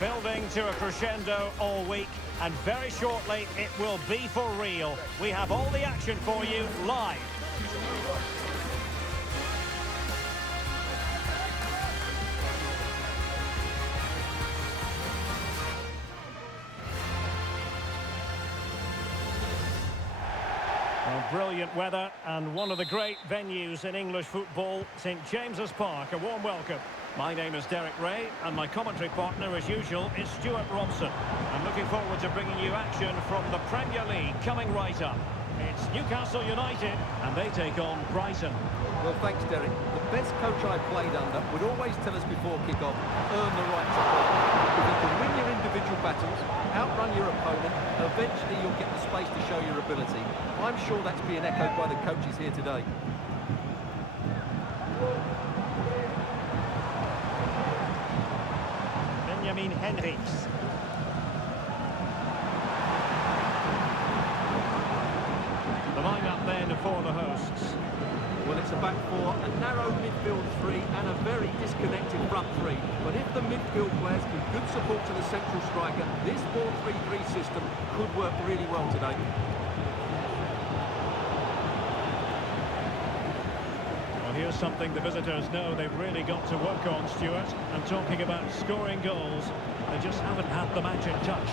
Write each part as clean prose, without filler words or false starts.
Building to a crescendo all week, and very shortly it will be for real. We have all the action for you live. Well, brilliant weather and one of the great venues in English football, St James's Park. A warm welcome. My name is Derek Ray, and my commentary partner, as usual, is Stuart Robson. I'm looking forward to bringing you action from the Premier League coming right up. It's Newcastle United, and they take on Brighton. Well, thanks, Derek. The best coach I played under would always tell us before kick-off, earn the right to play. If you can win your individual battles, outrun your opponent, eventually you'll get the space to show your ability. I'm sure that's being echoed by the coaches here today. Henrichs. The line-up then for the hosts. Well, it's a back four, a narrow midfield three and a very disconnected front three. But if the midfield players give good support to the central striker, this 4-3-3 system could work really well today. Well, here's something the visitors know they've really got to work on, Stuart. And talking about scoring goals, they just haven't had the magic touch.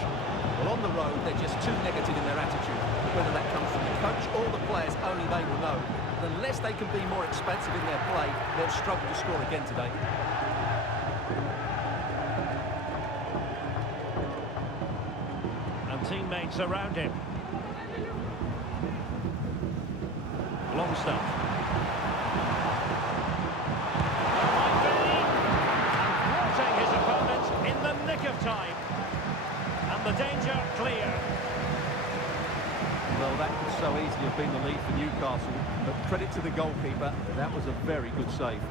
Well, on the road, they're just too negative in their attitude. Whether that comes from the coach or the players, only they will know. But unless they can be more expansive in their play, they'll struggle to score again today. And teammates around him. Long stuff. In the nick of time, and the danger clear. Well, that could so easily have been the lead for Newcastle, but credit to the goalkeeper, that was a very good save.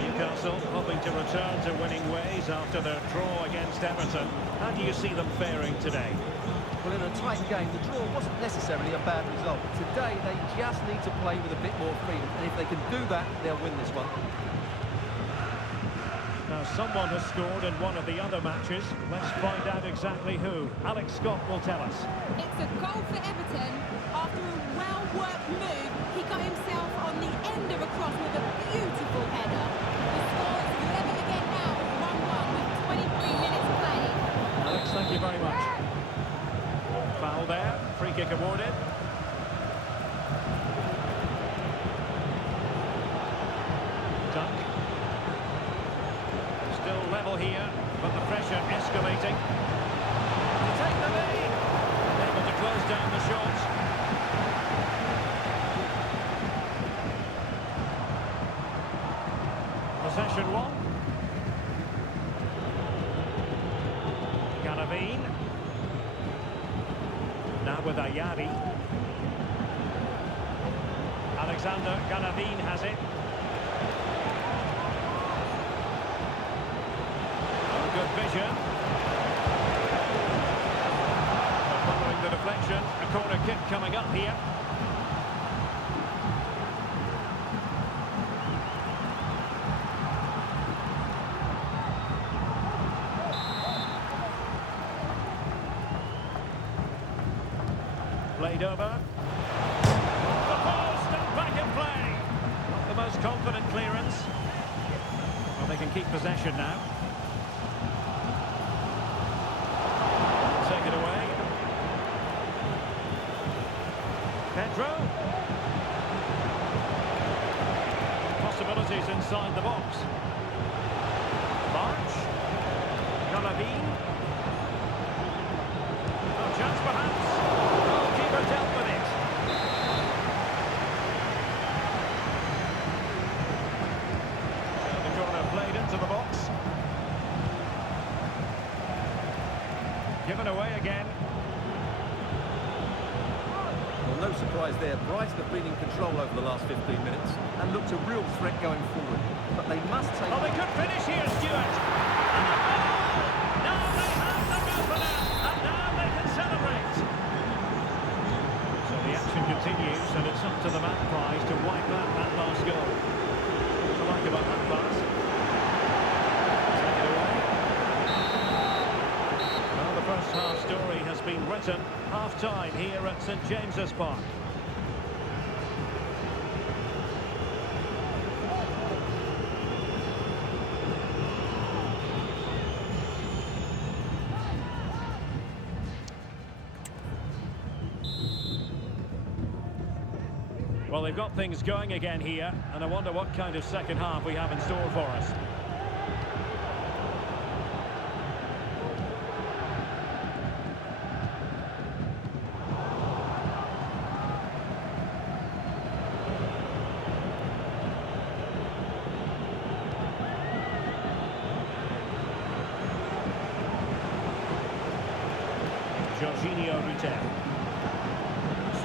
Newcastle hoping to return to winning ways after their draw against Everton. How do you see them faring today? Well, in a tight game, the draw wasn't necessarily a bad result. Today, they just need to play with a bit more freedom, and if they can do that, they'll win this one. Now, someone has scored in one of the other matches. Let's find out exactly who. Alex Scott will tell us. It's a goal for Everton. After a well-worked move, he got himself on the end of a cross with a beautiful header. The score is level again now, 1-1 with 23 minutes played. Alex, thank you very much. Foul there, free kick awarded. Dunk. Still level here, but the pressure escalating. To take the lead. Able to close down the shot. Possession one. Garrincha. Now with Ayari. Alexander Garrincha has it. Oh, good vision. Following the deflection, a corner kick coming up here. Played over. Off the post and back in play. Not the most confident clearance. Well, they can keep possession now. Take it away. Pedro. Possibilities inside the box. March. Garrincha. No chance perhaps. Dealt with it. The corner played into the box. Given away again. Well, no surprise there. Brighton have been in control over the last 15 minutes and looked a real threat going forward. But they must take... Oh, they could finish here, Stuart. And the goal! Now they have the opener, and now they can celebrate. So the action continues, and it's up to the Magpies to wipe out that last goal. So like a Everton, half-time here at St James's Park. Well, they've got things going again here, and I wonder what kind of second half we have in store for us.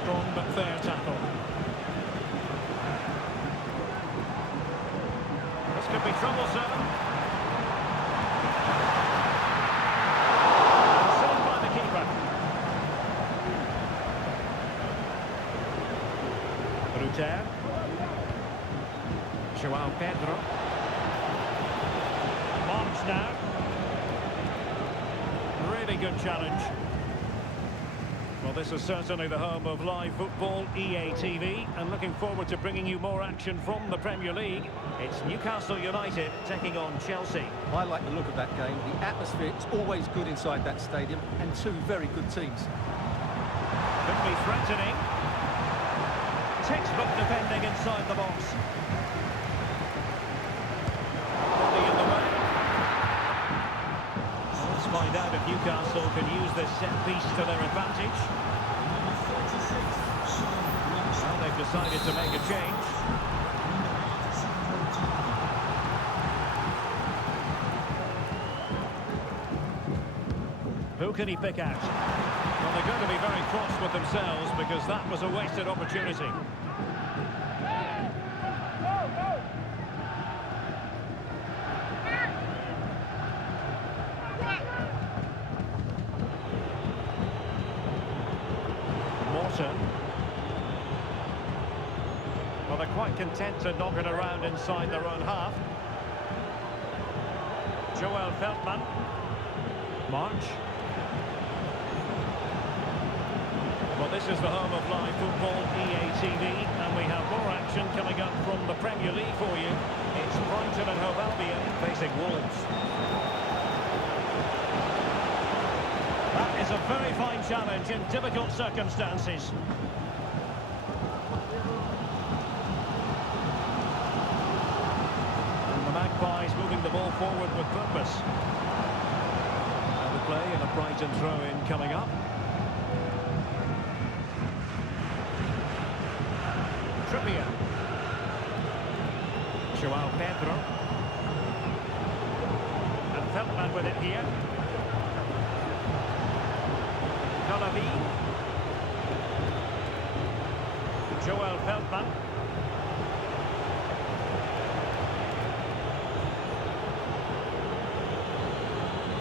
Strong but fair tackle. This could be troublesome. Saved by the keeper. Ruter. João Pedro. March now. Really good challenge. Well, this is certainly the home of live football, EA TV, and looking forward to bringing you more action from the Premier League. It's Newcastle United taking on Chelsea. I like the look of that game. The atmosphere is always good inside that stadium, and two very good teams. Could be threatening. Textbook defending inside the box. Body in the way. Let's find out if Newcastle can use this set piece to their advantage. Well, they've decided to make a change. Who can he pick out? Well, they're going to be very cross with themselves because that was a wasted opportunity. Well, they're quite content to knock it around inside their own half. Joel Veltman. March. Well, this is the home of live football, EA TV, and we have more action coming up from the Premier League for you. It's Brighton and Hove Albion facing Wolves. That is a very fine challenge in difficult circumstances. And the Magpies moving the ball forward with purpose. And the play and a Brighton throw-in coming up. Trippier. João Pedro. And Veltman with it here. Galavi. Joel Veltman.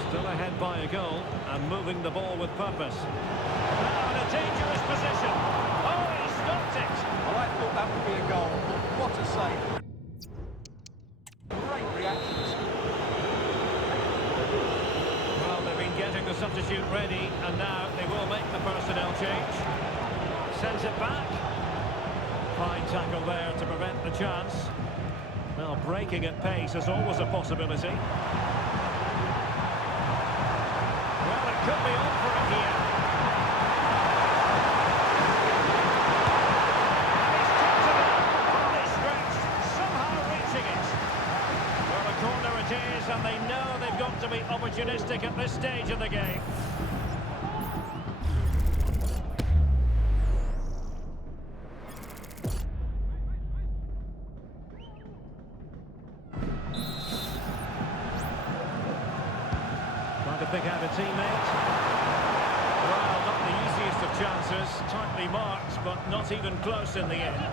Still ahead by a goal and moving the ball with purpose. Now in a dangerous position. Oh, he stopped it. Well, I thought that would be a goal. What a save. Great reactions. Well, they've been getting the substitute ready, and now they will make the personnel change. Sends it back. Fine tackle there to prevent the chance. Well, breaking at pace is always a possibility. Well, it could be on for it here. And he's tipped it in. Fully stretched, somehow reaching it. Well, a corner it is, and they know they've got to be opportunistic at this stage of the game. Trying to pick out a teammate. Well, not the easiest of chances. Tightly marked, but not even close in the end.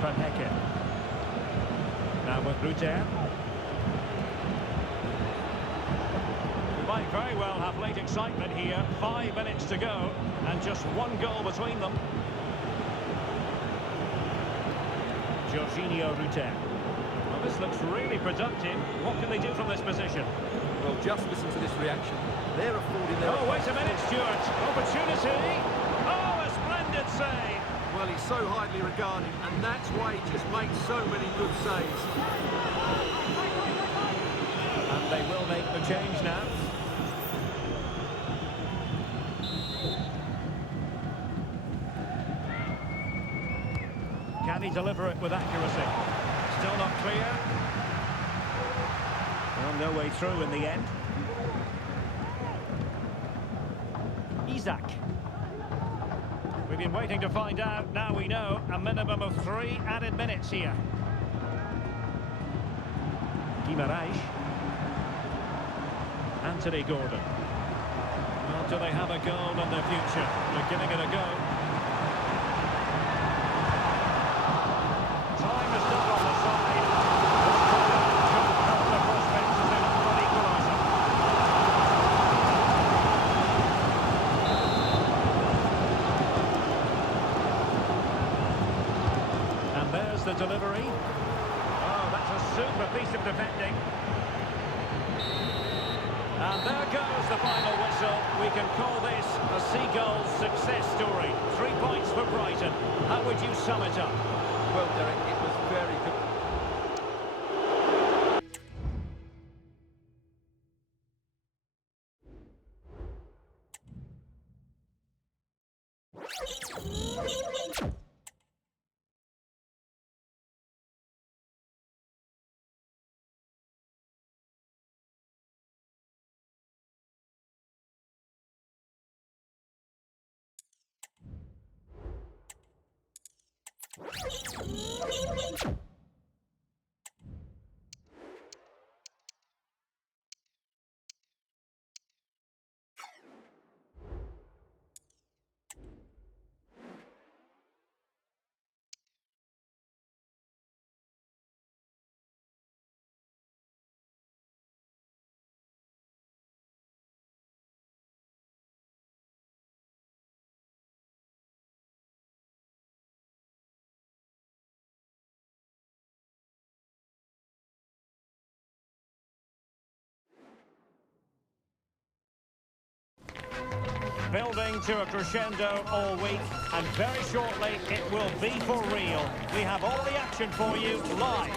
Van Hekken. Now with Ruter. We might very well have late excitement here. 5 minutes to go, and just one goal between them. Jorginho Rutter. Well, this looks really productive. What can they do from this position? Well, just listen to this reaction. They're affording their... Oh, wait a minute, Stuart. Opportunity. Oh, a splendid save. Well, he's so highly regarded, and that's why he just makes so many good saves. And they will make the change now. Can he deliver it with accuracy? Still not clear. Well, no way through in the end. Isaac. We've been waiting to find out. Now we know. A minimum of 3 added minutes here. Guimaraes. Anthony Gordon. Well, do they have a goal in their future? They're giving it a go. Time is not on the side. The prospects is in for an equaliser. And there's the delivery. Oh, that's a super piece of defending. And there goes the final whistle. We can call this a Seagulls success story. 3 points for Brighton. How would you sum it up? Well, Derek, it was very good. Building to a crescendo all week, and very shortly it will be for real. We have all the action for you live.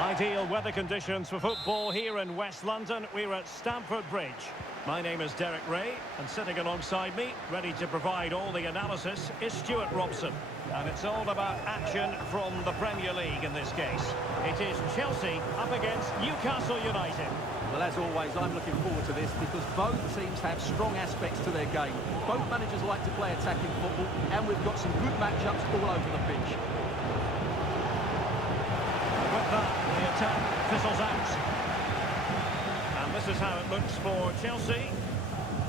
Ideal weather conditions for football here in West London. We're at Stamford Bridge. My name is Derek Ray, and sitting alongside me, ready to provide all the analysis, is Stuart Robson. And it's all about action from the Premier League in this case. It is Chelsea up against Newcastle United. Well, as always, I'm looking forward to this because both teams have strong aspects to their game. Both managers like to play attacking football, and we've got some good matchups all over the pitch. With that, the attack fizzles out. And this is how it looks for Chelsea.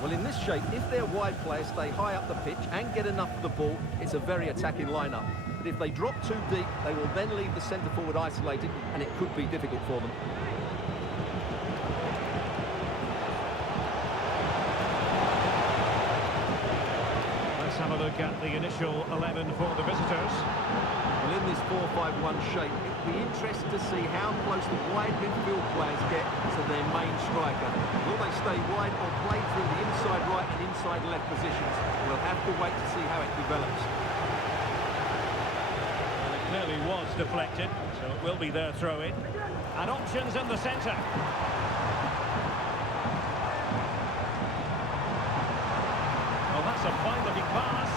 Well, in this shape, if their wide players stay high up the pitch and get enough of the ball, it's a very attacking lineup. But if they drop too deep, they will then leave the centre-forward isolated, and it could be difficult for them. Let's have a look at the initial 11 for the visitors. Well, in this 4-5-1 shape, it'll be interesting to see how close the wide midfield players get to their main striker. Will they stay wide or play through the inside right and inside left positions? We'll have to wait to see how it develops. Well, it clearly was deflected, so it will be their throw-in. And options in the centre. Well, that's a fine-looking pass.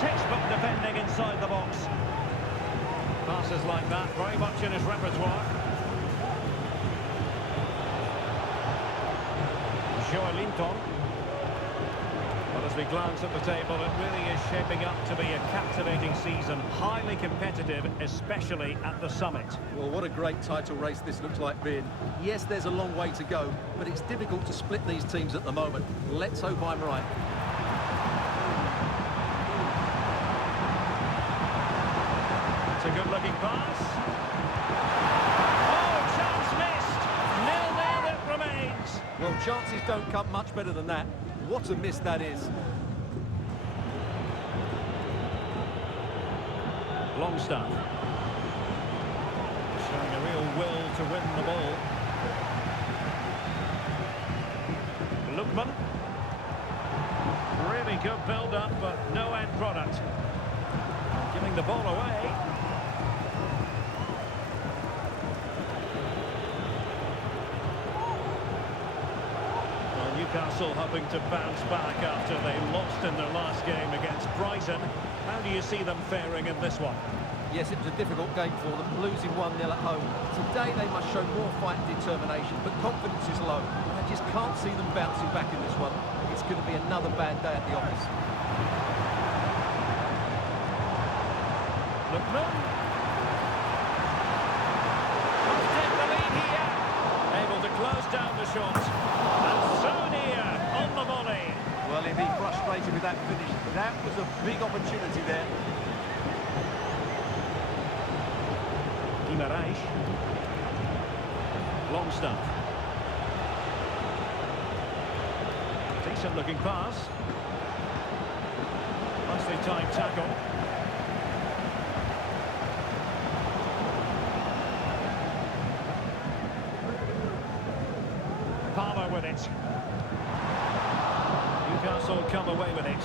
Textbook defending inside the box. Passes like that, very much in his repertoire. Joelinton. Well, as we glance at the table, it really is shaping up to be a captivating season. Highly competitive, especially at the summit. Well, what a great title race this looks like being. Yes, there's a long way to go, but it's difficult to split these teams at the moment. Let's hope I'm right. It's a good-looking pass. Oh, chance missed. 0-0 it remains. Well, chances don't come much better than that. What a miss that is. Longstaff. Showing a real will to win the ball. Lookman. Really good build-up, but no end product. Giving the ball away. Well, Newcastle hoping to bounce back after they lost in their last game against Brighton. How do you see them faring in this one? Yes, it was a difficult game for them, losing 1-0 at home. Today they must show more fight and determination, but confidence is low. I just can't see them bouncing back in this one. It's going to be another bad day at the office. Lookman. Must take the lead here. Able to close down the shot. And so near on the volley. Well, he'd be frustrated with that finish. That was a big opportunity there. Guimaraes. Longstaff. Decent looking pass. Nicely timed tackle. Palmer with it. Newcastle come away with it.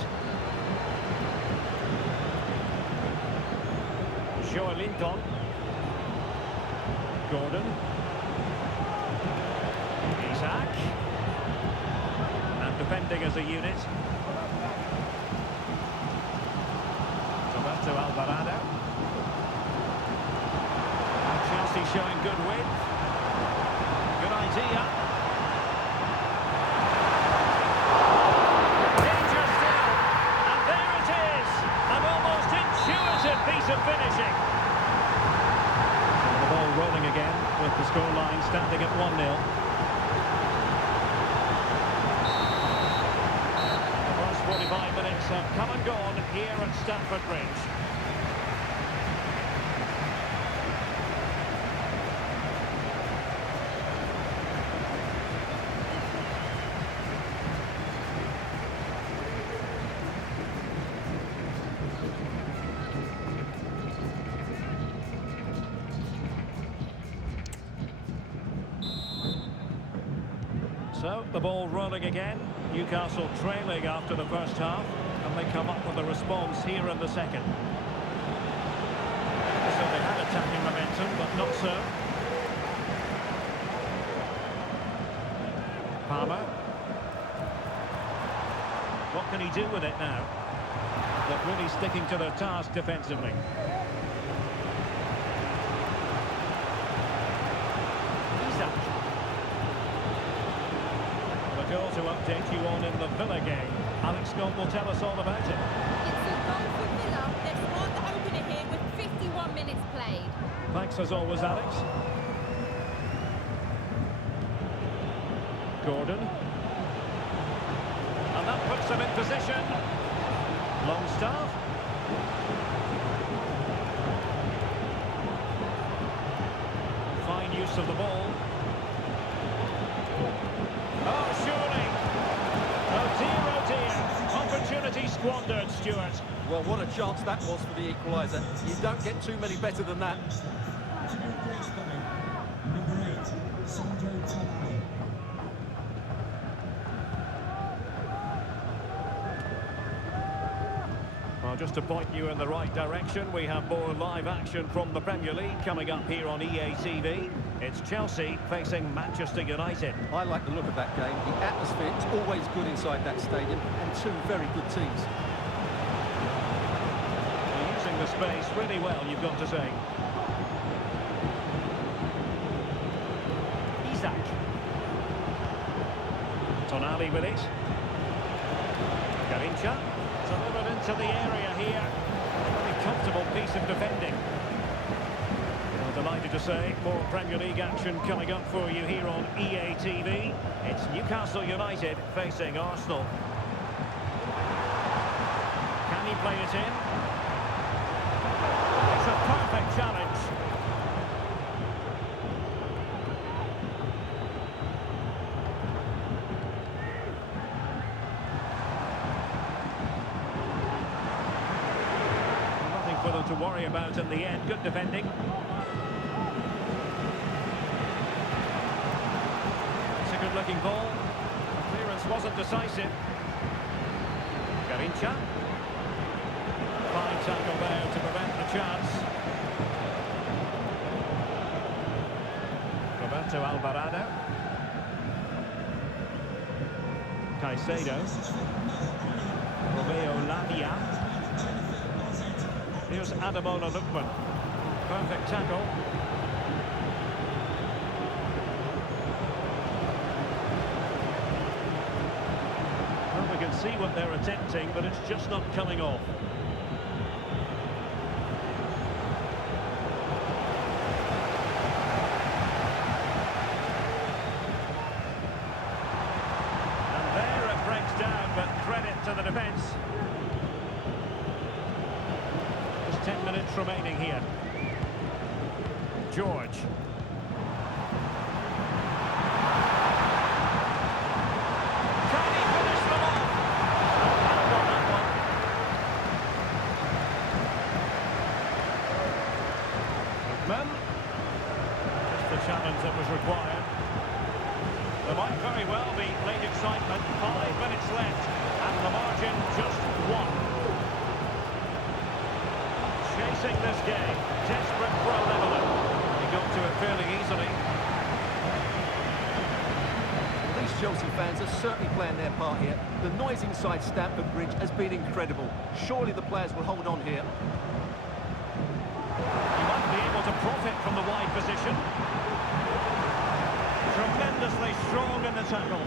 Joelinton. Gordon. Isaac. And defending as a unit. Roberto Alvarado. And Chelsea showing good width. Good idea. Danger still. And there it is. An almost intuitive piece of finishing. The ball rolling again with the scoreline standing at 1-0. The first 45 minutes have come and gone here at Stamford Bridge. So, the ball rolling again. Newcastle trailing after the first half, and they come up with a response here in the second. So they had attacking momentum, but not so. Palmer. What can he do with it now? They're really sticking to their task defensively. Goal to update you on in the Villa game. Alex Scott will tell us all about it. It's a goal for Villa. They've scored the opener here with 51 minutes played. Thanks as always, Alex. Gordon. And that puts them in position. Longstaff. Fine use of the ball. Oh, surely. Oh dear, opportunity squandered, Stuart. Well, what a chance that was for the equaliser. You don't get too many better than that. Well, just to point you in the right direction, we have more live action from the Premier League coming up here on EA TV. It's Chelsea facing Manchester United. I like the look of that game. The atmosphere is always good inside that stadium, and two very good teams. They're using the space really well, you've got to say. Isaac. Tonali with it. Garrincha. Delivered into the area here. A very comfortable piece of defending. Well, delighted to say, more Premier League action coming up for you here on EA TV. It's Newcastle United facing Arsenal. Can he play it in? It's a perfect challenge. To worry about in the end. Good defending. It's a good-looking ball. Clearance wasn't decisive. Garrincha. Fine tackle there to prevent the chance. Roberto Alvarado. Caicedo. Romeo Lavia. Here's Ademola Lookman. Perfect tackle. Well, we can see what they're attempting, but it's just not coming off. Down, but credit to the defence. Just 10 minutes remaining here. George. Can he finish them off? Got that one. Lookman. Just the challenge that was required. There might very well be late excitement. 5 minutes left, and the margin just 1. Chasing this game, desperate for a leveller. He got to it fairly easily. These Chelsea fans are certainly playing their part here. The noise inside Stamford Bridge has been incredible. Surely the players will hold on here. He might be able to profit from the wide position. Tremendously strong in the tackle.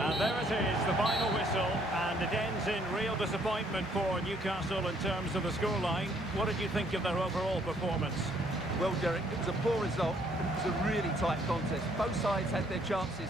And there it is, the final whistle, and it ends in real disappointment for Newcastle in terms of the scoreline. What did you think of their overall performance? Well, Derek, it was a poor result, but it was a really tight contest. Both sides had their chances.